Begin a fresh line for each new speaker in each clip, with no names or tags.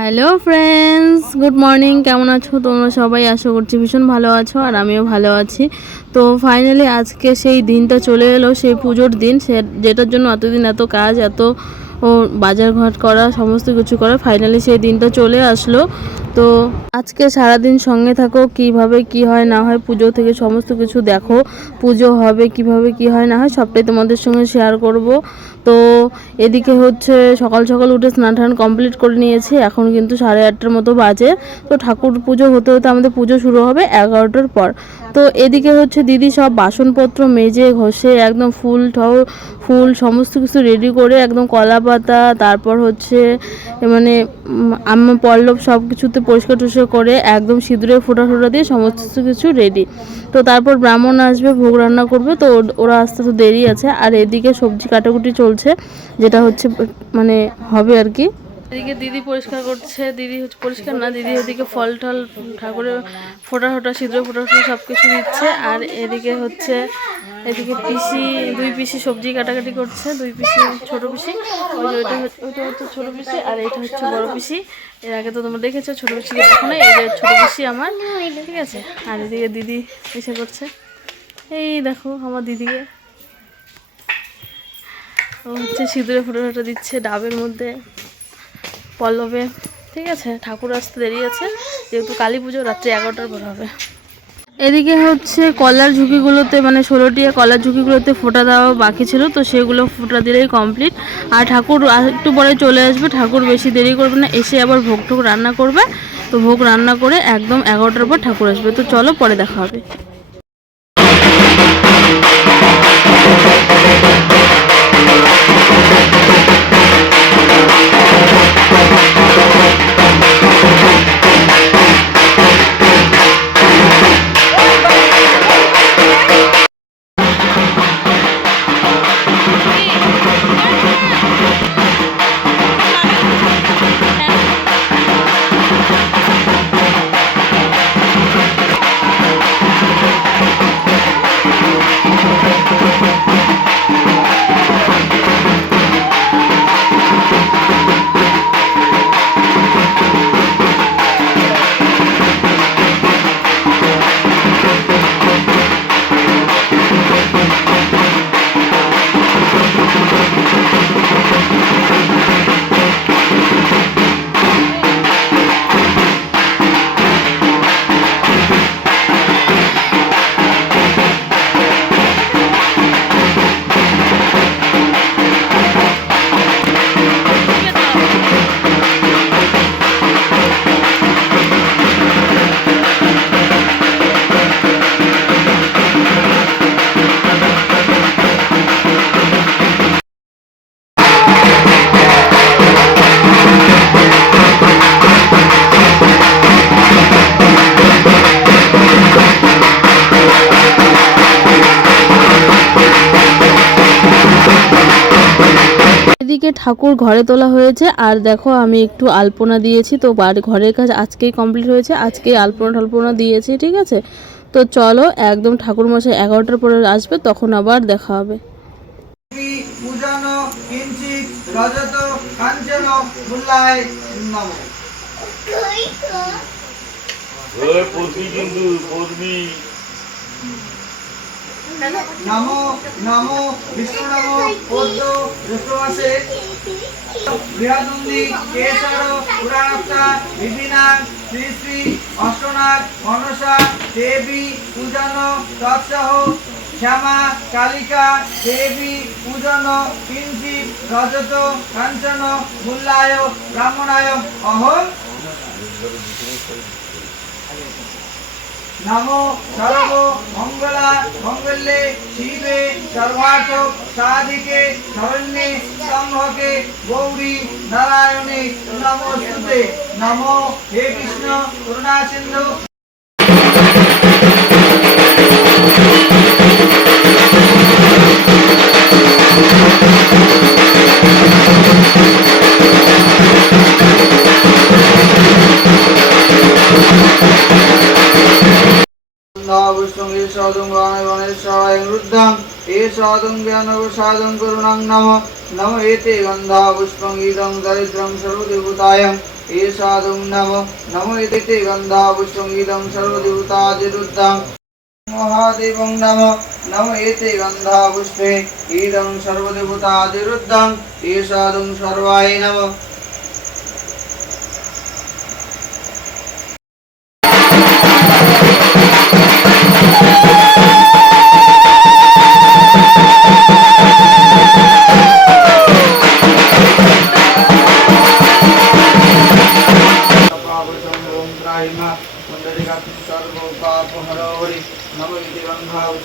Hello friends good morning কেমন আছো? তোমরা সবাই আশা করছি ভীষণ ভালো আছো আর আমিও ভালো আছি। তো ফাইনালি আজকে সেই দিনটা চলে এলো, সেই পুজোর দিন। সে যেটার জন্য এতদিন এত কাজ, এত ও বাজার ঘাট করা, সমস্ত কিছু করা ফাইনালি সেই দিনটা চলে আসলো। তো আজকে সারাদিন সঙ্গে থাকো, কীভাবে কি হয়, না হয় পুজো থেকে সমস্ত কিছু দেখো, পুজো হবে, কীভাবে কি হয়, না হয় সবটাই তোমাদের সঙ্গে শেয়ার করব। তো এদিকে হচ্ছে সকাল সকাল উঠে স্নান টান কমপ্লিট করে নিয়েছি, এখন কিন্তু সাড়ে আটটার মতো বাজে। তো ঠাকুর পুজো হতে হতে আমাদের পুজো শুরু হবে এগারোটার পর। তো এদিকে হচ্ছে দিদি সব বাসনপত্র মেজে, ঘষে, একদম ফুল ঠাউ ফুল সমস্ত কিছু রেডি করে একদম কলা পাতা তারপর হচ্ছে মানে আম্মা পল্লব সব কিছুতে পরিষ্কার টুষ্কার করে একদম সিঁদুরে ফোটা ফোটা দিয়ে সমস্ত কিছু রেডি তো তারপর ব্রাহ্মণ আসবে, ভোগ রান্না করবে, তো ওরা আসতে তো দেরি আছে। আর এদিকে সবজি কাটাকুটি চলছে, যেটা হচ্ছে মানে হবে আর কি। এদিকে দিদি পরিষ্কার করছে, দিদি হচ্ছে পরিষ্কার না, দিদি ওদিকে ফল টল, ঠাকুরের ফোটা ফোটা সিঁদুর ফোটা ফোটা সব কিছু দিচ্ছে। আর এদিকে হচ্ছে, এদিকে পিসি, দুই পিসি সবজি কাটাকাটি করছে, দুই পিসি ছোট পিসি। ওই ওইটা হচ্ছে ছোট পিসি আর এটা হচ্ছে বড় পিসি। এর আগে তো তোমরা দেখেছ, ছোট পিসিকে দেখো না এই যে ছোট পিসি আমার, ঠিক আছে? আর এদিকে দিদি এসে করছে। এই দেখো আমার দিদিকে। ও হচ্ছে সিঁদুরে ফোটা ফোটা দিচ্ছে ডাবের মধ্যে। পল্লবে। ঠিক আছে, ঠাকুর আসতে দেরি আছে, যেহেতু কালী পুজো রাত্রি এগারোটার পর হবে। এদিকে হচ্ছে কলার ঝুঁকিগুলোতে মানে ষোলোটিয়া কলার ঝুঁকিগুলোতে ফোটা দেওয়া বাকি ছিল, তো সেগুলো ফোটা দিলেই কমপ্লিট আর ঠাকুর একটু পরে চলে আসবে, ঠাকুর বেশি দেরি করবে না, এসে আবার ভোগ টোগ রান্না করবে। তো ভোগ রান্না করে একদম এগারোটার পর ঠাকুর আসবে। তো চলো পরে দেখা হবে। ঠাকুর ঘরে তোলা হয়েছে। আর দেখো আমি একটু আলপনা দিয়েছি। তো ঘরের কাজ আজকেই কমপ্লিট হয়েছে। আজকেই আলপনা টালপনা দিয়েছি ঠিক আছে? তো চলো একদম ঠাকুর মশাই এগারোটার পরে আসবে তখন আবার দেখা হবে।
কিন্তু
নমো নমো, বিষ্ণু নমো, পদ্ম জ্যৈষ্ঠমাসে বৃহদন্দি কেশর পুরাণতা বিপিনা শ্রী শ্রী অষ্টনাথ মনসা, দেবী, পূজন, তৎসহ, শ্যামা, কালিকা, দেবী, পূজন কিঞ্চিত রজত, কাঞ্চন, মূল্যায়, ব্রাহ্মণায়, অহম। নমো সর্ব মঙ্গলা মঙ্গলে শিবে সর্বার্থ সাধিকে শরণ্যে স্তম্ভকে গৌরী নারায়ণে নমস্তুতে নমো হে কৃষ্ণ করুণা সিন্ধু নবসঙ্গে সাধুং গণগণেশ্বরায় রুদ্ধাং এ সাধুং জ্ঞানব সাধুং করুণাং নম নম এতে গন্ধা পুষ্পং ইদং দরিদ্রং সর্বদেবতায়ং এ সাধুং নম নম এতে গন্ধা পুষ্পং ইদং সর্বদেবতাদিরুদ্ধাং মহাদেবং নম নম এতে গন্ধা পুষ্পে ইদং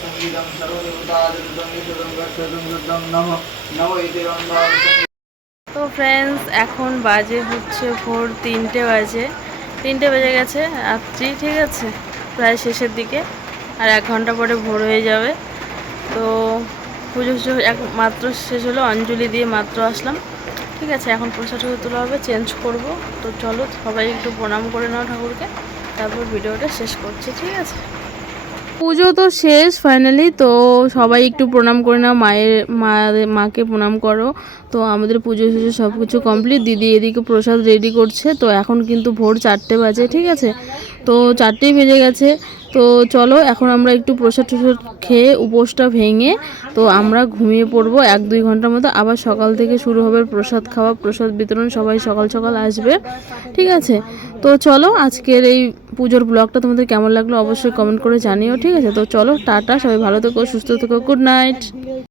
গন্ধা নম নম
তো ফ্রেন্ডস এখন বাজে হচ্ছে ভোর তিনটে বাজে। তিনটে বেজে গেছে, রাত্রি, ঠিক আছে? প্রায় শেষের দিকে, আর এক ঘণ্টা পরে ভোর হয়ে যাবে। তো পুজো এক মাত্র শেষ হলো, অঞ্জলি দিয়ে মাত্র আসলাম। ঠিক আছে, এখন প্রসাদ তোলা হবে চেঞ্জ করব। তো চলো, সবাই একটু প্রণাম করে নাও ঠাকুরকে। তারপর ভিডিওটা শেষ করছি, ঠিক আছে? পুজো তো শেষ ফাইনালি তো সবাই একটু প্রণাম করে নাও, মায়ের, মা, মাকে প্রণাম করো। তো আমাদের পুজো টুজো সব কিছু কমপ্লিট দিদি এদিকে প্রসাদ রেডি করছে, তো এখন কিন্তু ভোর চারটে বাজে, ঠিক আছে? তো চারটেই বেজে গেছে, তো চলো এখন আমরা একটু প্রসাদ টসাদ খেয়ে উপোসটা ভেঙে, তো আমরা ঘুমিয়ে পড়ব এক দুই ঘণ্টার মতো। আবার সকাল থেকে শুরু হবে প্রসাদ খাওয়া, প্রসাদ বিতরণ, সবাই সকাল সকাল আসবে, ঠিক আছে? তো চলো, আজকের এই পুজোর ব্লগটা তোমাদের কেমন লাগল অবশ্যই কমেন্ট করে জানিও, ঠিক আছে? তো চলো, টাটা, সবাই ভালো থেকো, সুস্থ থেকো গুড নাইট